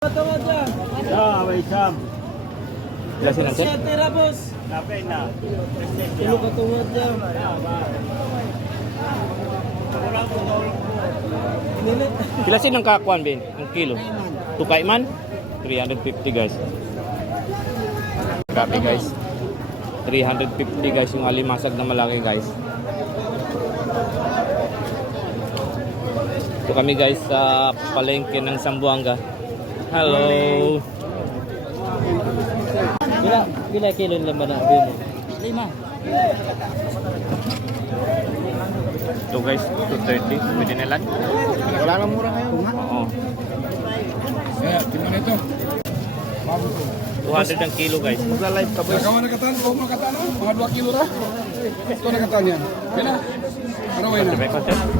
May Sam. Jelasin nanti. Tira bos. Ngapain na? Ilo katungod dyan. Jelasin ng kakuan bin, ang kilo. Tukay man 350 guys. Grabe guys. 350 guys yung alimasag na malaki guys. Ito kami guys sa palengke ng Zamboanga. Hello. Bila kilo naman na bin? 5. Ito guys, 230. Pwede na lang. Wala nang mura ngayon. Oo. Kaya, tingnan ito. 200 ang kilo guys. Magla-live ka boys. Nagawa nagatan, kung nagatan, mga 2 kilo ra. Ito nagatan yan. Yan na. Araway na.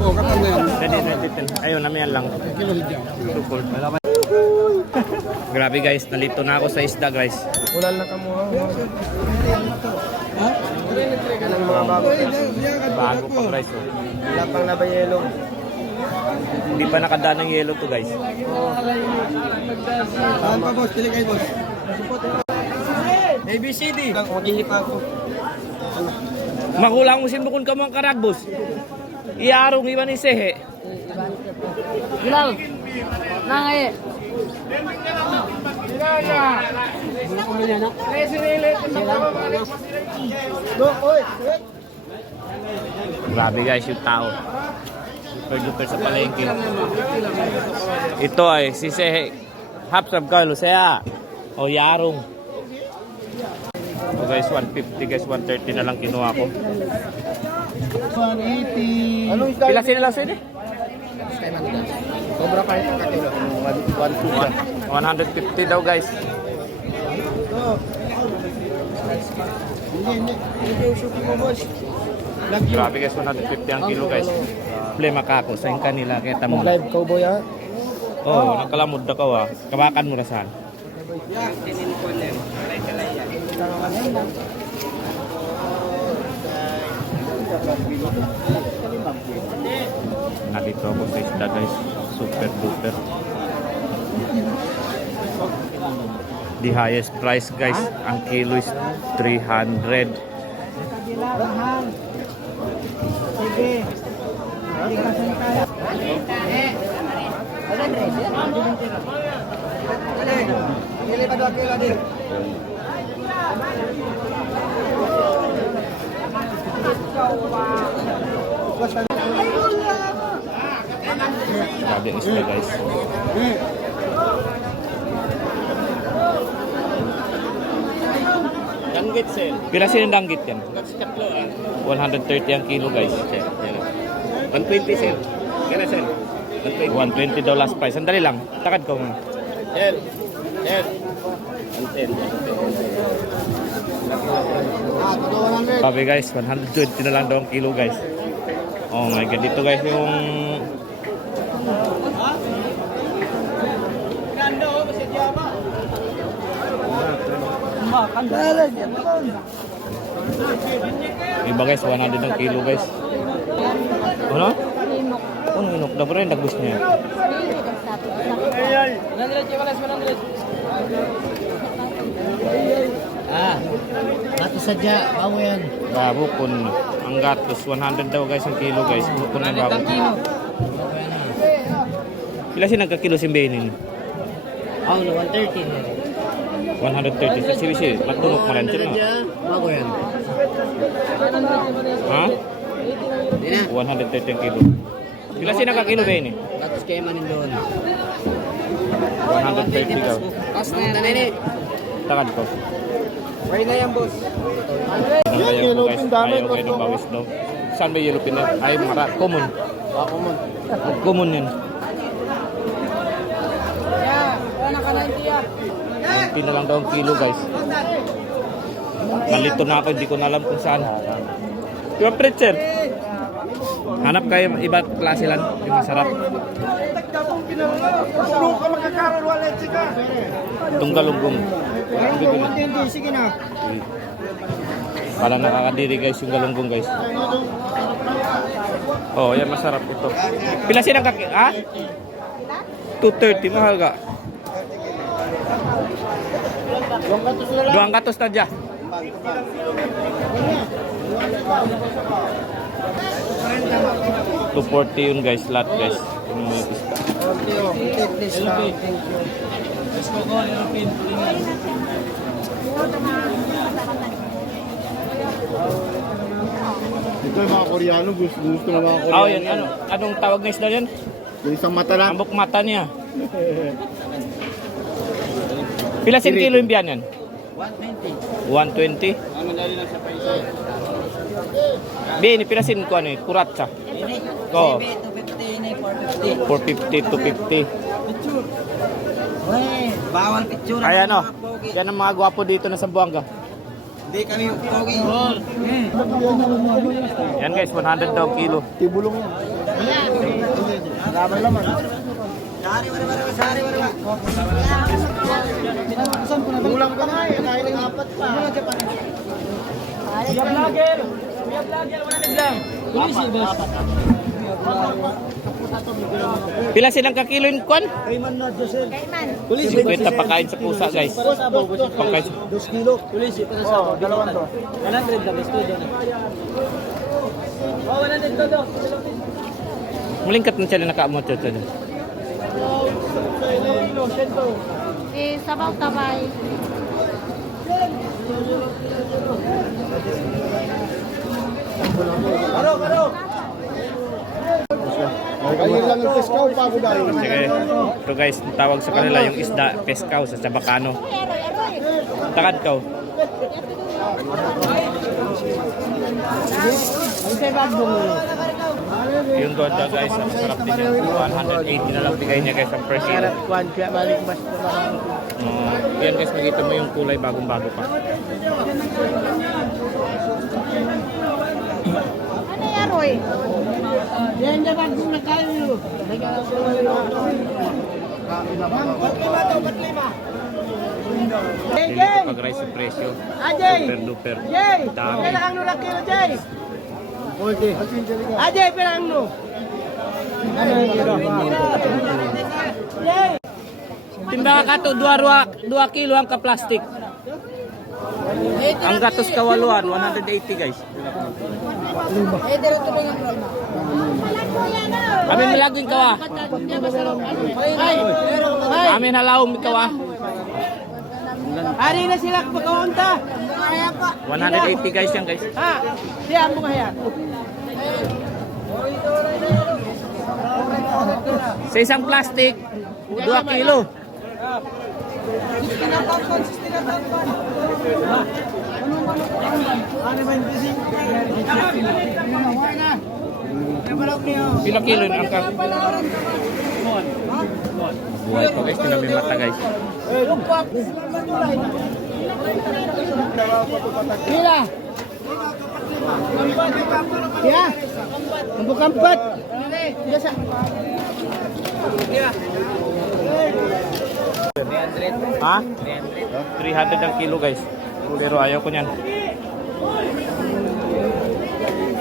Oo, katan na yan. Ayun, namiyan lang. Kilo hidya. Tukol. Grabe guys, nalito na ako sa isda guys. Ulan na kamuha. Ha? Anong mga bago? Bago pa guys. Oh. Wala pang nabayelo. Hindi pa nakadaan ng yellow to guys. Saan pa boss? Pili kayo boss. ABCD. Maghihi pa ako. Makulang mo sinbukon ka mga karagbos. Iarong iba ni Sehe. Gilaw. Nangai. Grabe guys yung tao. Super sa palengke. Ito ay si Sehe. Hapsab Carlo Seha. O Yarong. So guys, 150 guys, 130 na lang kinuha ko. 180. Anong style? Pila sila lang sila? Sobra pa ito kakilo. 150 daw guys. Hindi. Hindi yung shopping mo boss. Grabe guys, 150 ang kilo guys. Problema ka ako sa kanila kaya tamo. Live cowboy ha? Oh, nakalamod na ka wa. Kabakan mo na saan. Nandito ako sa isda guys. Super duper. The highest price guys. Ang kilo is 300. Sige. Pili pa 2 kilo din. Grabe ang isda guys. Danggit sir. Pila silang danggit yan? Tatlo 130 ang kilo guys. 120 sir. Kaya sir. 120 daw last price. Sandali lang. Takad ko muna. Sir. Sir. 110. Sabi guys, 120 na lang daw ang kilo guys. Oh my god, dito guys yung iba guys, 100 ang kilo guys. Ano? Ano inok? Dapat rin nagbus niya. Ato sadya, bawo yan. Babo kun ang gatos 100 daw guys ang kilo guys. Bukon ng babo. Pila si nagka-kilo si Benin? Ang 130. 130 sa CBC. Matunok mo rin siya no? Bago yan. Ha? Di na. 130 ang kilo. Pila si nagka-kilo Benin? Tapos kayo manin doon. 130 daw. Tapos na yan eh. Takad ko. Pwede na yan boss. Ayaw kayo ng bawis daw. Saan ba yellow pin? Ay, mara. Common. Ako mo. Common yan. Pina lang daw ang kilo guys. Nalito na ako, hindi ko na alam kung saan. Yung pretzel. Hanap kayo iba't klase lang. Yung masarap. Itong galunggong. Sige na. Para nakakadiri guys yung galunggong guys. Oh, yan masarap ito. Pila silang kaki? Ha? 230, mahal ka. Duang katos na dyan. 240 yun guys, lahat guys. Yung mga isda. Ito yung mga Koreano, gusto ng mga Koreano. Oh, yan. Anong tawag na isda yan? Yung isang mata lang. Ambok mata niya. Pila sin kilo yung biyan yan? 120. 120? Bini, pila sin ko ano eh? Kurat sa? Oo. 450 to 50. Bawal picture. Ay ano, yan ang mga gwapo dito na Zamboanga. Hindi kami pogi. Yan guys, 100 daw kilo. Tibulong yan. Ramay laman. Sari wala. Bulang pa na eh. Kain ng apat pa. Kuya vlogger, wala na lang. Pila silang kakilo yung kwan? Kayman na, Josel. 50 pakain sa pusa guys. Pangkain. 2 kilo. Pulis, para sa ako. Dalawan to. 100 lang, gusto doon. Oh, 100 to do. Mulingkat na siya na nakaamot siya dyan. Sabaw tabay. Ayun lang yung peskaw, pagod tayo. Sige. Ito guys, tawag sa kanila yung isda, peskaw sa Chabacano. Takad ka. Yung doon guys, ang sarap din yan. 180 na lang bigay niya guys ang per kilo. Yan guys, makita mo yung kulay bagong-bago pa. Ano yan, Roy? Yan na bagong nakayo. Hindi ko pag-rise sa presyo. Super duper. Dami. Ang nula kilo, Jay. Ajay, pirang no. Timba ka to, 2 kilo ang ka-plastic. Ang gatos kawaluan, 180 guys. Amin malaging kawa. Amin halawom kawa. Ari na sila pagkaunta. 180 guys yan guys. Ha? Siya mo kaya. Sa isang plastic, 2 kilo. Kilo kilo ang angka. Buhay pa guys, tinami mata guys. Sila. Ya. Untuk kampat. Biasa. Ha? 300 ang kilo guys. Pero ayaw ko niyan.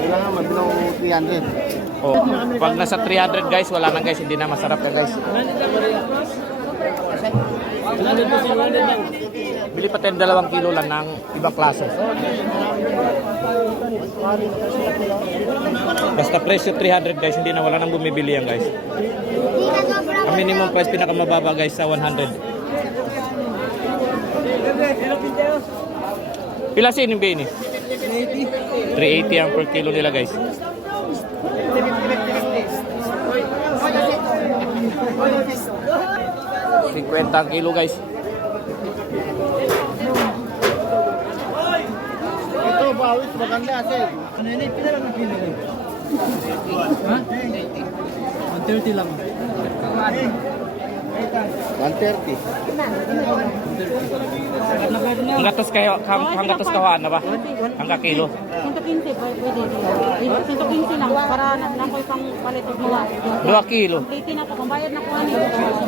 Kailangan mabilang 300. Oh, pag nasa 300 guys, wala na guys, hindi na masarap yan guys. Bili pa tayo 2 kilo lang ng ibang klase. Basta presyo 300 guys, hindi na wala nang bumibili yan guys. Ang minimum price pinakamababa guys sa 100. Pila sin yung bini? 380 ang per kilo nila guys. 50 ang kilo guys. Ito, bawis, maganda sir. Ano yun? Pila lang ang kilo. Ha? 130 lang. 130. Ang gatos kayo, ang gatos kawaan na ba? Ang kakilo. 115 pwede. 115 lang para nakoy pang palit og mawa. 2 kilo. Complete na po, kung bayad na ko ani.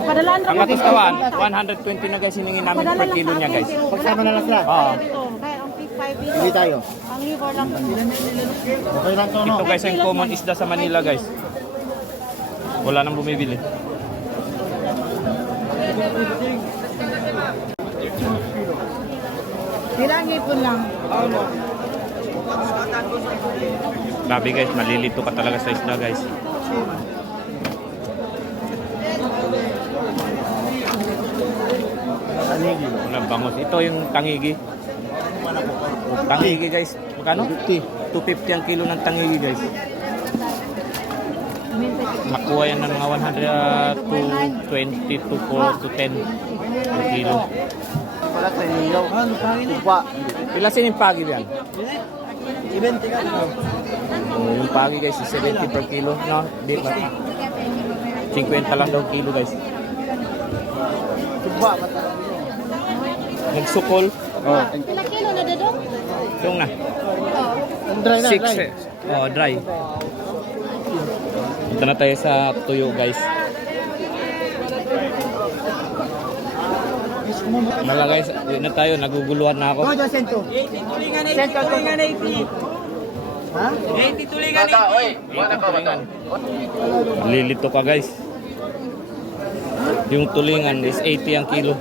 Padalan Ang gatos kawaan, 120 na guys, hiningin namin per kilo niya guys. Pagsama na lang sila. Oo. Kaya ang 5 dito. Hindi tayo. Ang liver lang. Okay lang to, no? Ito guys, ang common isda sa Manila guys. Wala nang bumibili. Ilang ipon lang. Grabe guys, malilito ka talaga sa isda guys. Tanigi. Walang bangos. Ito yung tangigi. Tangigi guys. Magkano? 250 ang kilo ng tangigi guys. Nakuha yan ng mga 100 to 20 to 4 to 10 ang kilo. Wala sa inyo. Tupa. Pilasin yung pagi yan? Yung pagi guys is 70 per kilo. No, di ba? 50 lang daw kilo guys. Tupa. Nagsukol. Oh, Ilang kilo na dito? yung na. Dry na, 6 dry. Oh, dry. Punta na tayo sa tuyo guys. Wala guys, yun na tayo, naguguluhan na ako. Lilito ka guys. Yung tulingan is 80 ang kilo.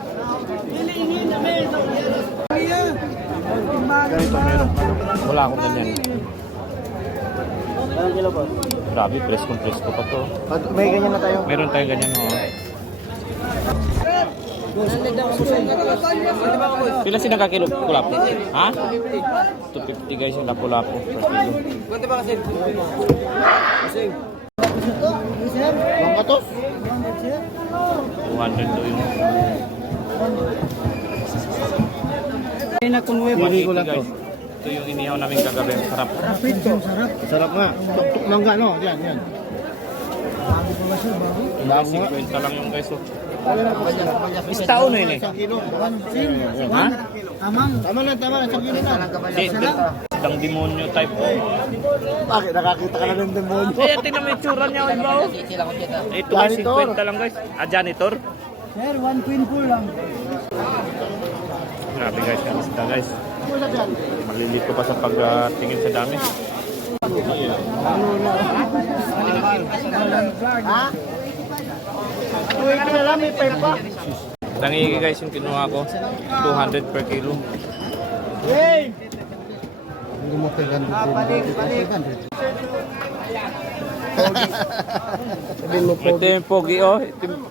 Wala akong ganyan. Ilang kilo po? Grabe, presko pa to. May ganyan na tayo. Meron tayong ganyan oh. Pila sila ka kilo kulapo? Ha? 250 guys yung lapu-lapu per kilo. Bang katos? 200 do yung Hindi ko lang to. guys. Ito yung inihaw namin kagabi. Sarap. Sarap nga. Tuktok mangga, no? Yan, yan. Yung 50 lang yung guys. Oh. Istao na yun eh. Isang kilo. Ha? Tama na. Isang kilo na. Isang demonyo type. Bakit? Nakakita ka na ng demonyo. Eh, tingnan mo yung tsura niya. Iba oh. Ito guys, 50 lang guys. Ah, janitor? Sir, 1.4 lang. Grabe guys, kanista guys. Malilito pa sa pagtingin sa dami. Ha? Tuwing ka na lang, may pipe pa. Tangigi guys yung kinuha ko. 200 per kilo. Hey! Ito yung pogi oh. Ito yung